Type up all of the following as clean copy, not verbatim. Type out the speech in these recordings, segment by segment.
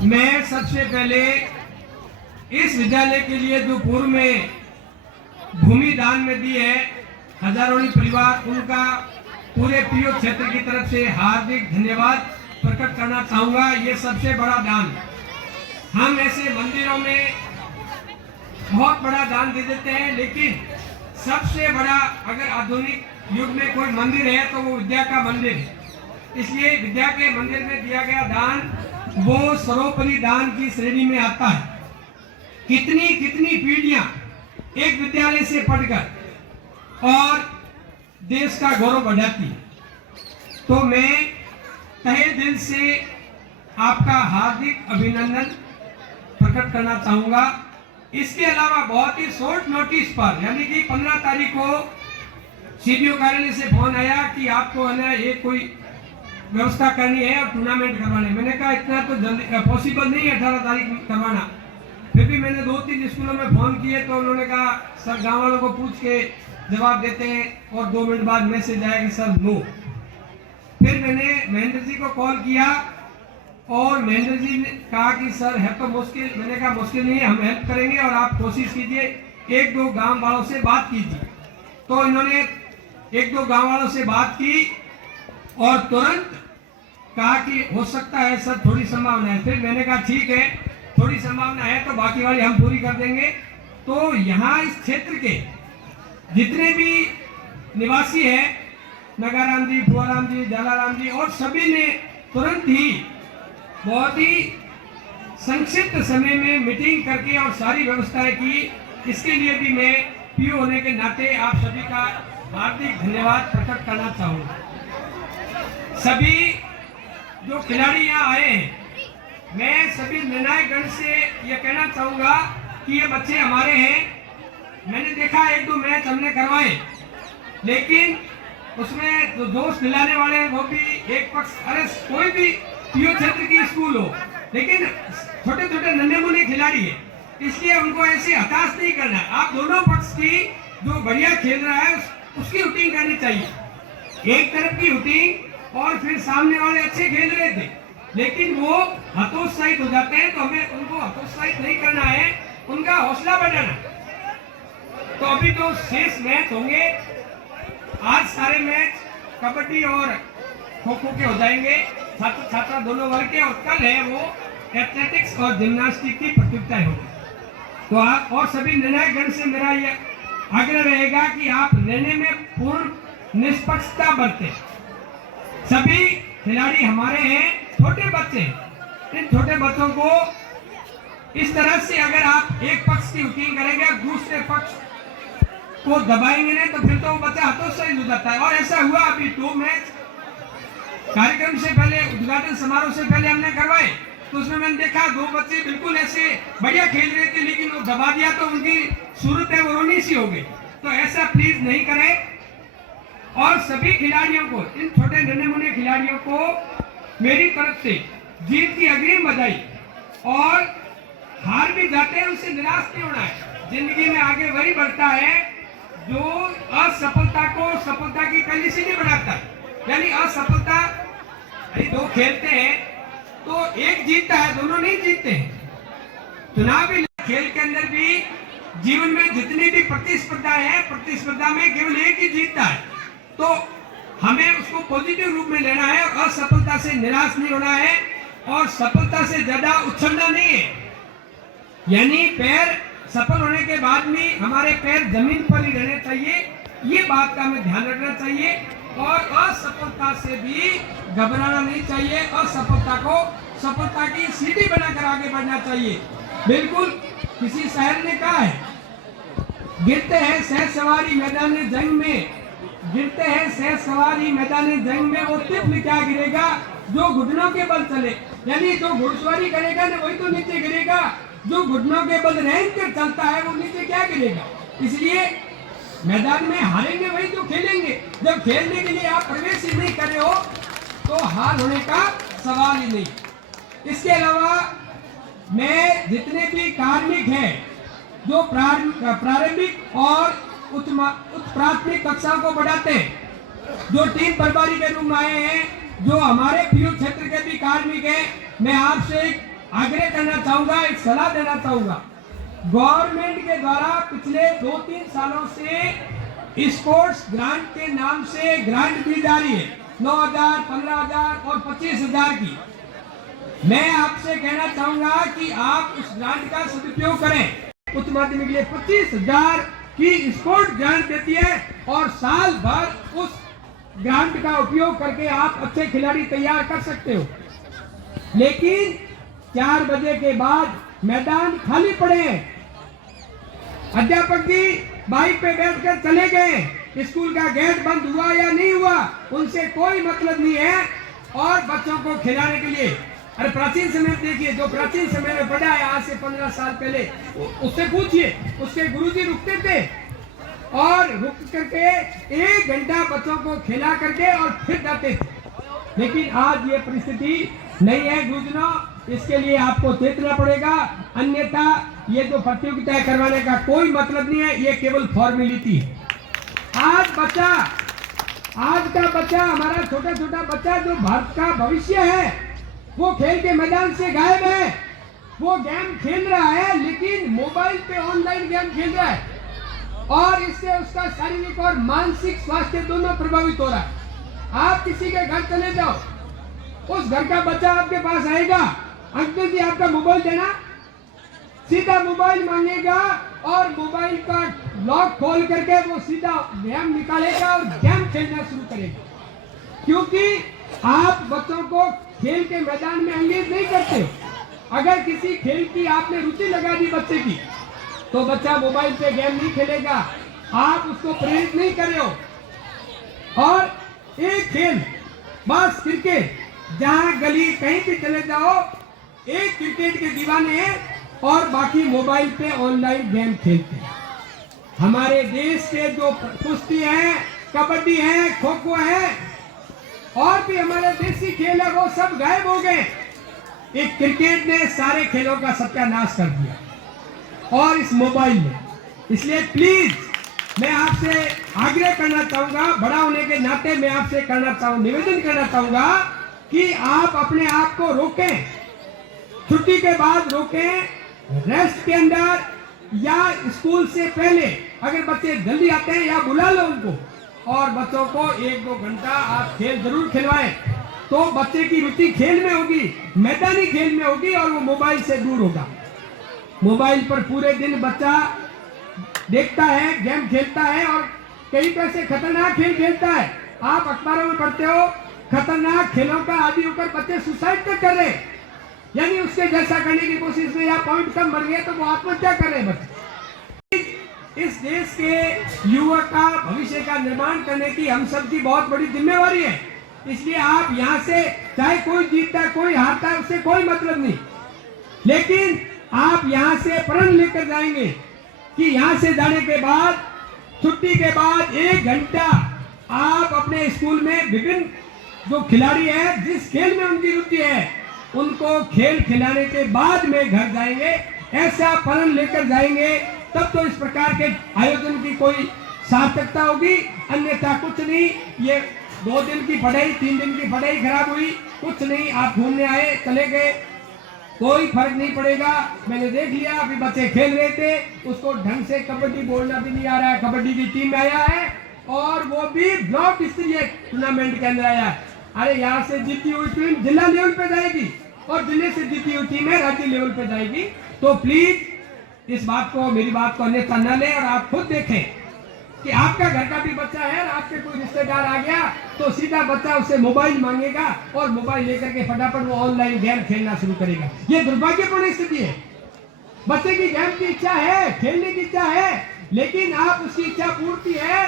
मैं सबसे पहले इस विद्यालय के लिए जो पूर्व में भूमि दान में दी है हजारों परिवार, उनका पूरे पीओ क्षेत्र की तरफ से हार्दिक धन्यवाद प्रकट करना चाहूंगा। ये सबसे बड़ा दान, हम ऐसे मंदिरों में बहुत बड़ा दान दे देते हैं, लेकिन सबसे बड़ा अगर आधुनिक युग में कोई मंदिर है तो वो विद्या का मंदिर है। इसलिए विद्या के मंदिर में दिया गया दान वो सर्वोपरि दान की श्रेणी में आता है। कितनी कितनी पीढ़ियां एक विद्यालय से पढ़कर और देश का गौरव बढ़ाती है। तो मैं तहे दिल से आपका हार्दिक अभिनंदन प्रकट करना चाहूंगा। इसके अलावा बहुत ही शॉर्ट नोटिस पर, यानी कि 15 तारीख को सीडीओ कार्यालय से फोन आया कि आपको है ना ये कोई व्यवस्था करनी है और टूर्नामेंट करवाने। मैंने कहा इतना तो जल्दी पॉसिबल नहीं है 18 तारीख करवाना। फिर भी मैंने 2-3 स्कूलों में फोन किए तो उन्होंने कहा सर गांव वालों को पूछ के जवाब देते हैं और 2 मिनट बाद मैसेज आया कि सर नो। फिर मैंने महेंद्र जी को कॉल किया और महेंद्र जी ने कहा कि सर है तो मुश्किल। मैंने कहा मुश्किल नहीं है, हम हेल्प करेंगे और आप कोशिश कीजिए 1-2 गांव वालों से बात कीजिए। तो इन्होंने 1-2 गांव वालों से बात की और तुरंत कहा कि हो सकता है सर, थोड़ी संभावना है। फिर मैंने कहा ठीक है, थोड़ी संभावना है तो बाकी वाली हम पूरी कर देंगे। तो यहाँ इस क्षेत्र के जितने भी निवासी हैं, नगाराम जी, फुआराम जी, जलाराम जी, और सभी ने तुरंत ही बहुत ही संक्षिप्त समय में मीटिंग करके और सारी व्यवस्थाएं की। इसके लिए भी मैं पीओ होने के नाते आप सभी का हार्दिक धन्यवाद प्रकट करना चाहूँगा। सभी जो खिलाड़ी यहाँ आए हैं, मैं सभी निर्णायक गण से ये कहना चाहूँगा कि ये बच्चे हमारे हैं। मैंने देखा 1-2 मैच हमने करवाए, लेकिन उसमें जो दोस्त दिलाने वाले हैं वो भी एक पक्ष, अरे कोई भी पीओ क्षेत्र की स्कूल हो, लेकिन छोटे छोटे नन्हे मुन्ने खिलाड़ी है, इसलिए उनको ऐसे हताश नहीं करना है। आप दोनों पक्ष की जो बढ़िया खेल रहा है उसकी हुटिंग करनी चाहिए। एक तरफ की हुटिंग और फिर सामने वाले अच्छे खेल रहे थे लेकिन वो हतोत्साहित हो जाते हैं, तो हमें उनको हतोत्साहित नहीं करना है, उनका हौसला बढ़ाना। तो अभी जो शेष मैच होंगे, आज सारे मैच कबड्डी और खो खो के हो जाएंगे, छात्र छात्रा दोनों वर्ग के, और कल है वो एथलेटिक्स और जिम्नास्टिक की प्रतियोगिताएं होगी। तो आप और सभी निर्णायक गण से मेरा यह आग्रह रहेगा कि आप निर्णय में पूर्ण निष्पक्षता बरतें। सभी खिलाड़ी हमारे हैं, छोटे बच्चे हैं। इन छोटे बच्चों को इस तरह से अगर आप एक पक्ष की हुटिंग करेंगे और दूसरे पक्ष को दबाएंगे नहीं तो फिर तो वो बच्चा हतोत्साहित हो जाता है। और ऐसा हुआ अभी 2 मैच कार्यक्रम से पहले, उद्घाटन समारोह से पहले हमने करवाए, तो उसमें मैंने देखा 2 बच्चे बिल्कुल ऐसे बढ़िया खेल रहे थे, लेकिन वो दबा दिया तो उनकी सूरत है वो रोनी सी हो गई। तो ऐसा प्लीज नहीं करें। और सभी खिलाड़ियों को, इन छोटे नन्हे मुन्ने खिलाड़ियों को मेरी तरफ से जीत की अग्रिम बधाई। और हार भी जाते हैं उससे निराश नहीं होना है। जिंदगी में आगे वही बढ़ता है जो असफलता को सफलता की पहली सीढ़ी बनाता है। यानी असफलता, 2 खेलते हैं तो एक जीतता है, दोनों नहीं जीतते हैं। चुनावी खेल के अंदर भी जीवन में जितनी भी प्रतिस्पर्धा है, प्रतिस्पर्धा में केवल एक ही जीतता है। तो हमें उसको पॉजिटिव रूप में लेना है, असफलता से निराश नहीं होना है और सफलता से ज्यादा उछलना नहीं है। यानी पैर सफल होने के बाद भी हमारे पैर जमीन पर ही रहने चाहिए, ये बात का हमें ध्यान रखना चाहिए। और असफलता से भी घबराना नहीं चाहिए, असफलता को सफलता की सीढ़ी बनाकर आगे बढ़ना चाहिए। बिल्कुल किसी शायर ने कहा है, गिरते हैं सह सवारी मैदान जंग में, गिरते हैं सह सवारी मैदान जंग में, वो तिफल क्या गिरेगा जो घुटनों के बल चले। यानी जो घुड़सवारी करेगा ना वही तो नीचे गिरेगा, जो घुटनों के बल रेंग कर चलता है वो नीचे क्या गिरेगा। इसलिए मैदान में हारेंगे वही जो खेलेंगे। जब खेलने के लिए आप प्रवेश ही नहीं कर रहे हो तो हार होने का सवाल ही नहीं। इसके अलावा मैं जितने भी कार्मिक हैं जो प्रारंभिक और उच्च प्राथमिक कक्षाओं को बढ़ाते हैं, जो टीम प्रभारी के रूप में आए हैं, जो हमारे पीओ क्षेत्र के भी कार्मिक हैं, मैं आपसे आग्रह करना चाहूंगा, एक सलाह देना चाहूंगा। गवर्नमेंट के द्वारा पिछले 2-3 सालों से स्पोर्ट्स ग्रांट के नाम से ग्रांट दी जा रही है, 9,000, 15,000 और 25,000 की। मैं आपसे कहना चाहूंगा कि आप उस ग्रांट का सदुपयोग करें। उच्च माध्यमिक के लिए 25,000 की स्पोर्ट ग्रांट देती है और साल भर उस ग्रांट का उपयोग करके आप अच्छे खिलाड़ी तैयार कर सकते हो। लेकिन 4 बजे के बाद मैदान खाली पड़े हैं। अध्यापक जी बाइक पे बैठकर चले गए, स्कूल का गेट बंद हुआ या नहीं हुआ उनसे कोई मतलब नहीं है। और बच्चों को खिलाने के लिए, अरे प्राचीन समय में देखिए, जो प्राचीन समय में पढ़ा है आज से 15 साल पहले, उससे पूछिए, उसके गुरुजी रुकते थे और रुक करके 1 घंटा बच्चों को खिला करके और फिर जाते थे। लेकिन आज ये परिस्थिति नहीं है गुरुजनों, इसके लिए आपको चेतना पड़ेगा, अन्यथा ये जो प्रतियोगिताएं करवाने का कोई मतलब नहीं है, ये केवल फॉर्मेलिटी है। आज का बच्चा, हमारा छोटा छोटा बच्चा जो भारत का भविष्य है, वो खेल के मैदान से गायब है। वो गेम खेल रहा है लेकिन मोबाइल पे ऑनलाइन गेम खेल रहा है और इससे उसका शारीरिक और मानसिक स्वास्थ्य दोनों प्रभावित हो रहा है। आप किसी के घर चले जाओ, उस घर का बच्चा आपके पास आएगा, अंकल जी आपका मोबाइल देना, सीधा मोबाइल मांगेगा और मोबाइल का लॉक खोल करके वो सीधा गेम निकालेगा और गेम खेलना शुरू करेगा। क्योंकि आप बच्चों को खेल के मैदान में एंगेज नहीं करते। अगर किसी खेल की आपने रुचि लगा दी बच्चे की, तो बच्चा मोबाइल पे गेम नहीं खेलेगा, आप उसको प्रेरित नहीं कर रहे हो। और एक खेल बस क्रिकेट, जहां गली कहीं भी चले जाओ, एक क्रिकेट के दीवाने हैं और बाकी मोबाइल पे ऑनलाइन गेम खेलते हैं। हमारे देश के जो कुश्ती है, कबड्डी है, खो खो है और भी हमारे देसी खेल है, वो सब गायब हो गए। एक क्रिकेट ने सारे खेलों का सत्यानाश कर दिया और इस मोबाइल में। इसलिए प्लीज मैं आपसे आग्रह करना चाहूंगा, बड़ा होने के नाते मैं आपसे निवेदन करना चाहूंगा कि आप अपने आप को रोकें, छुट्टी के बाद रोकें, रेस्ट के अंदर या स्कूल से पहले अगर बच्चे जल्दी आते हैं या बुला लो उनको और बच्चों को 1-2 घंटा आप खेल जरूर खिलवाएं। तो बच्चे की रुचि खेल में होगी, मैदानी खेल में होगी और वो मोबाइल से दूर होगा। मोबाइल पर पूरे दिन बच्चा देखता है, गेम खेलता है और कई तो ऐसे खतरनाक खेल खेलता है, आप अखबारों में पढ़ते हो, खतरनाक खेलों का आदि होकर बच्चे सुसाइड तक कर रहे, यानी उसके जैसा करने की कोशिश में, या पॉइंट कम बढ़ गया तो वो आत्महत्या कर रहे बच्चे। इस देश के युवा का भविष्य का निर्माण करने की हम सबकी बहुत बड़ी जिम्मेवारी है। इसलिए आप यहाँ से, चाहे कोई जीतता है कोई हारता है, उससे कोई मतलब नहीं, लेकिन आप यहाँ से प्रण लेकर जाएंगे कि यहाँ से जाने के बाद, छुट्टी के बाद 1 घंटा आप अपने स्कूल में विभिन्न जो खिलाड़ी है, जिस खेल में उनकी रुचि है, उनको खेल खिलाने के बाद में घर जाएंगे, ऐसा प्रण लेकर जाएंगे, तब तो इस प्रकार के आयोजन की कोई सार्थकता होगी, अन्यथा कुछ नहीं। ये 2 दिन की पढ़ाई, 3 दिन की पढ़ाई खराब हुई, कुछ नहीं, आप घूमने आए चले गए, कोई फर्क नहीं पड़ेगा। मैंने देख लिया, अभी बच्चे खेल रहे थे, उसको ढंग से कबड्डी बोलना भी नहीं आ रहा है, कबड्डी की टीम में आया है और वो भी ब्लॉक स्तरीय टूर्नामेंट के अंदर आया है। अरे यहाँ से जीती हुई टीम जिला लेवल पे जाएगी और जिले से जीती हुई टीम है राज्य लेवल पे जाएगी। तो प्लीज इस बात को, मेरी बात को अन्यथा न लें और आप खुद देखें कि आपका घर का भी बच्चा है और आपके कोई रिश्तेदार आ गया तो सीधा बच्चा उससे मोबाइल मांगेगा और मोबाइल लेकर के फटाफट वो ऑनलाइन गेम खेलना शुरू करेगा। ये दुर्भाग्यपूर्ण स्थिति है। बच्चे की गेम की इच्छा है, खेलने की इच्छा है, लेकिन आप उसकी इच्छा पूर्ति है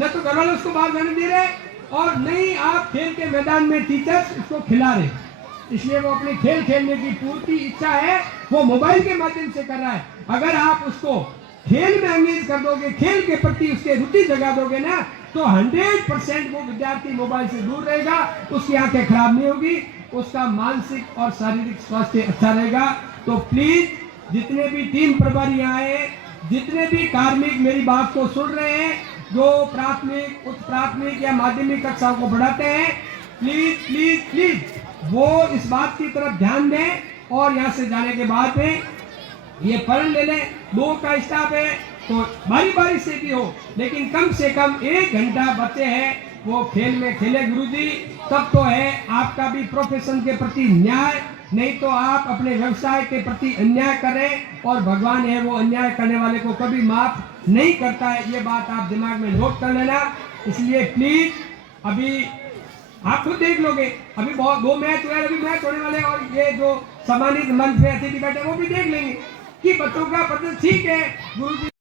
न तो घर वाले उसको बाहर जाने दे रहे और नहीं आप खेल के मैदान में टीचर्स उसको खिला रहे। इसलिए वो अपने खेल खेलने की पूर्ति इच्छा है वो मोबाइल के माध्यम से कर रहा है। अगर आप उसको खेल में एंगेज कर दोगे, खेल के प्रति उसके रुचि जगा दोगे ना, तो 100% वो विद्यार्थी मोबाइल से दूर रहेगा, उसकी आंखें खराब नहीं होगी, उसका मानसिक और शारीरिक स्वास्थ्य अच्छा रहेगा। तो प्लीज जितने भी टीम प्रभारी यहाँ है, जितने भी कार्मिक मेरी बात को सुन रहे हैं, जो प्राथमिक, उच्च प्राथमिक या माध्यमिक कक्षाओं को पढ़ाते हैं, प्लीज प्लीज प्लीज वो इस बात की तरफ ध्यान दें और यहाँ से जाने के बाद में ये पढ़ ले लें। 2 का स्टाफ है तो बारी बारी से भी हो, लेकिन कम से कम 1 घंटा बच्चे हैं वो खेल में खेले गुरुजी, तब तो है आपका भी प्रोफेशन के प्रति न्याय, नहीं तो आप अपने व्यवसाय के प्रति अन्याय करें और भगवान है वो अन्याय करने वाले को कभी माफ नहीं करता है। ये बात आप दिमाग में नोट कर लेना। इसलिए प्लीज अभी आप खुद देख लोगे, अभी बहुत 2 मैच हुए, अभी मैच होने वाले, और ये जो सम्मानित मंच पे अतिथि बैठे वो भी देख लेंगे कि बच्चों का प्रदर्शन ठीक है गुरुजी।